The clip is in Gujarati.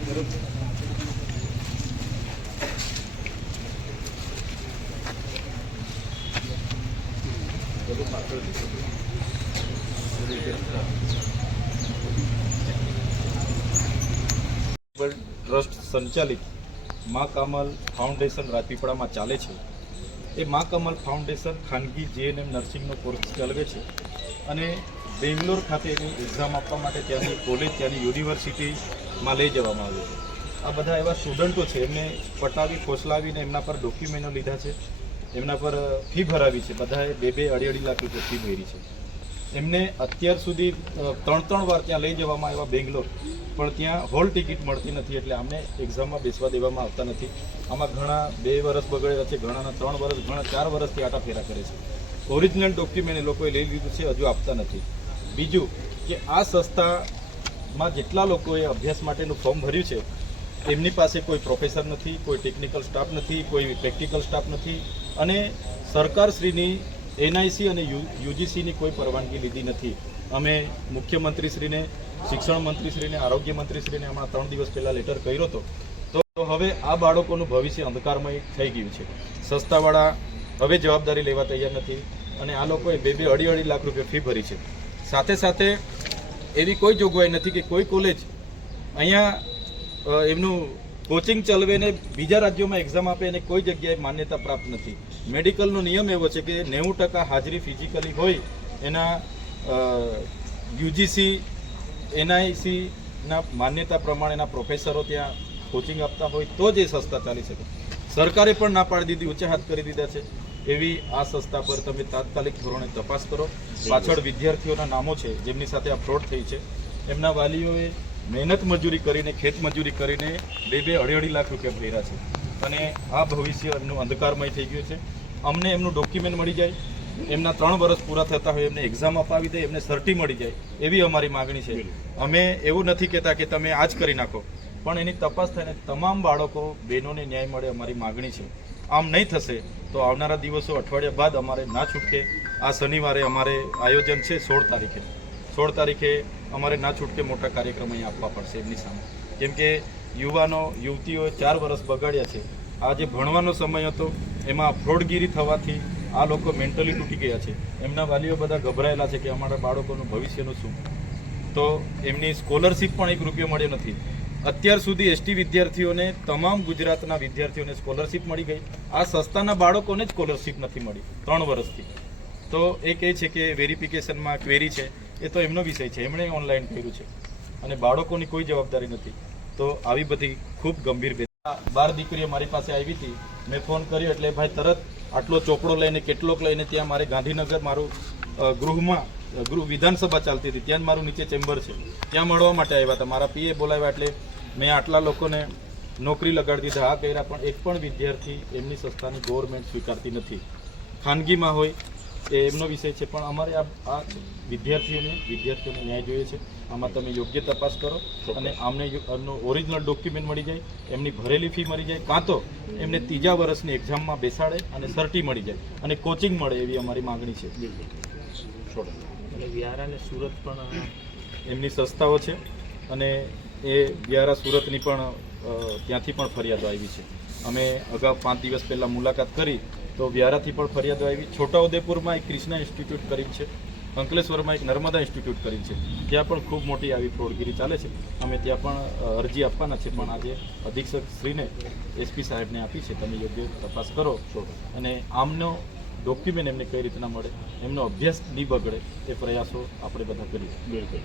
ટ્રસ્ટ સંચાલિત મા કમલ ફાઉન્ડેશન રાજપીપળામાં ચાલે છે। એ મા કમલ ફાઉન્ડેશન ખાનગી JNM નર્સિંગનો કોર્સ ચલાવે છે અને બેંગ્લોર ખાતે એની એક્ઝામ આપવા માટે ત્યાંની કોલેજ ત્યાંની યુનિવર્સિટીમાં લઈ જવામાં આવે છે। આ બધા એવા સ્ટુડન્ટો છે, એમને પટાવી ફોસલાવીને એમના પર ડોક્યુમેન્ટો લીધા છે, એમના પર ફી ભરાવી છે। બધાએ 2-2 લાખ રૂપિયા ફી ભરી છે। એમને અત્યાર સુધી 3 વાર ત્યાં લઈ જવામાં આવ્યા બેંગ્લોર, પણ ત્યાં હોલ ટિકિટ મળતી નથી, એટલે અમને એક્ઝામમાં બેસવા દેવામાં આવતા નથી। આમાં ઘણા 2 વર્ષ બગડેલા છે, ઘણાના 3 વર્ષ, ઘણા 4 વર્ષથી આટાફેરા કરે છે। ઓરિજિનલ ડોક્યુમેન્ટ એ લોકોએ લઈ લીધું છે, હજુ આપતા નથી। બીજું કે આ સંસ્થામાં જેટલા લોકોએ અભ્યાસ માટેનું ફોર્મ ભર્યું છે એમની પાસે કોઈ પ્રોફેસર નથી, કોઈ ટેકનિકલ સ્ટાફ નથી, કોઈ પ્રેક્ટિકલ સ્ટાફ નથી, અને સરકારશ્રીની NIC અને UGCની કોઈ પરવાનગી લીધી નથી। અમે મુખ્યમંત્રીશ્રીને, શિક્ષણ મંત્રીશ્રીને, આરોગ્ય મંત્રીશ્રીને હમણાં 3 દિવસ પહેલાં લેટર કર્યો હતો। તો હવે આ બાળકોનું ભવિષ્ય અંધકારમય થઈ ગયું છે। સંસ્થાવાળા હવે જવાબદારી લેવા તૈયાર નથી અને આ લોકોએ 2-2 લાખ રૂપિયા ફી ભરી છે। સાથે સાથે એવી કોઈ જોગવાઈ નથી કે કોઈ કોલેજ અહીંયા એમનું કોચિંગ ચલાવીને બીજા રાજ્યોમાં એક્ઝામ આપે અને કોઈ જગ્યાએ માન્યતા પ્રાપ્ત નથી। મેડિકલનો નિયમ એવો છે કે 90% હાજરી ફિઝિકલી હોય એના UGC NICના માન્યતા પ્રમાણેના પ્રોફેસરો ત્યાં કોચિંગ આપતા હોય તો જ એ સંસ્થા ચાલી શકે। સરકારે પણ ના પાડી દીધી, ઊંચા હાથ કરી દીધા છે। એવી આ સંસ્થા પર તમે તાત્કાલિક ધોરણે તપાસ કરો। પાછળ વિદ્યાર્થીઓના નામો છે જેમની સાથે આ ફ્રોડ થઈ છે। એમના વાલીઓએ મહેનત મજૂરી કરીને, ખેત મજૂરી કરીને 2-2 લાખ રૂપિયા ભર્યા છે અને આ ભવિષ્ય એમનું અંધકારમય થઈ ગયું છે। અમને એમનું ડોક્યુમેન્ટ મળી જાય, એમના 3 વર્ષ પૂરા થતા હોય, એમને એક્ઝામ અપાવી દે, એમને સર્ટી મળી જાય, એવી અમારી માગણી છે। અમે એવું નથી કહેતા કે તમે આ જ કરી નાખો, પણ એની તપાસ થઈને તમામ બાળકો, બહેનોને ન્યાય મળે, અમારી માગણી છે। આમ નહીં થશે તો આવનારા દિવસો, અઠવાડિયા બાદ અમારે ના છૂટકે આ શનિવારે અમારે આયોજન છે 16 તારીખે અમારે ના છૂટકે મોટા કાર્યક્રમ અહીંયા આપવા પડશે એમની સામે। કેમ કે યુવાનો યુવતીઓએ 4 વર્ષ બગાડ્યા છે। આ જે ભણવાનો સમય હતો એમાં ફ્રોડગીરી થવાથી આ લોકો મેન્ટલી તૂટી ગયા છે। એમના વાલીઓ બધા ગભરાયેલા છે કે અમારા બાળકોનું ભવિષ્યનું શું। તો એમની સ્કોલરશીપ પણ 1 રૂપિયો મળ્યો નથી। અત્યાર સુધી ST વિદ્યાર્થીઓને, તમામ ગુજરાતના વિદ્યાર્થીઓને સ્કોલરશીપ મળી ગઈ। આ સંસ્થાના બાળકોને જ સ્કોલરશીપ નથી મળી 3 વર્ષથી। તો એ કહે છે કે વેરિફિકેશનમાં ક્વેરી છે, એ તો એમનો વિષય છે, એમણે ઓનલાઈન કર્યું છે અને બાળકોની કોઈ જવાબદારી નથી। તો આવી બધી ખૂબ ગંભીર 12 દીકરીઓ મારી પાસે આવી હતી, મેં ફોન કર્યો એટલે ભાઈ તરત આટલો ચોપડો લઈને, કેટલોક લઈને ત્યાં મારે ગાંધીનગર મારું ગૃહ વિધાનસભા ચાલતી હતી, ત્યાં જ મારું નીચે ચેમ્બર છે, ત્યાં મળવા માટે આવ્યા હતા। મારા PA બોલાવ્યા એટલે મેં આટલા લોકોને નોકરી લગાડી દીધા, આ કર્યા, પણ એક પણ વિદ્યાર્થી એમની સંસ્થાની ગવર્મેન્ટ સ્વીકારતી નથી। ખાનગીમાં હોય એ એમનો વિષય છે, પણ અમારે આ વિદ્યાર્થીઓને ન્યાય જોઈએ છે। આમાં તમે યોગ્ય તપાસ કરો અને એમનું ઓરિજિનલ ડોક્યુમેન્ટ મળી જાય, એમની ભરેલી ફી મળી જાય, કાં તો એમને 3જા વર્ષની એક્ઝામમાં બેસાડે અને સર્ટી મળી જાય અને કોચિંગ મળે, એવી અમારી માગણી છે। અને વ્યારા અને સુરત પણ એમની સંસ્થાઓ છે અને એ વ્યારા સુરતની પણ ત્યાંથી પણ ફરિયાદો આવી છે। અમે અગાઉ 5 દિવસ પહેલાં મુલાકાત કરી તો વ્યારાથી પણ ફરિયાદો આવી। છોટાઉદેપુરમાં એક કૃષ્ણા ઇન્સ્ટિટ્યૂટ કરીને છે, અંકલેશ્વરમાં એક નર્મદા ઇન્સ્ટિટ્યૂટ કરીને છે, ત્યાં પણ ખૂબ મોટી આવી ફ્રોડગીરી ચાલે છે। અમે ત્યાં પણ અરજી આપવાના છે, પણ આજે અધિક્ષક શ્રીને, SP સાહેબને આપી છે। તમે યોગ્ય તપાસ કરો અને આમનો ડોક્યુમેન્ટ એમને કઈ રીતના મળે, એમનો અભ્યાસ નહીં બગડે, એ પ્રયાસો આપણે બધા કરીએ।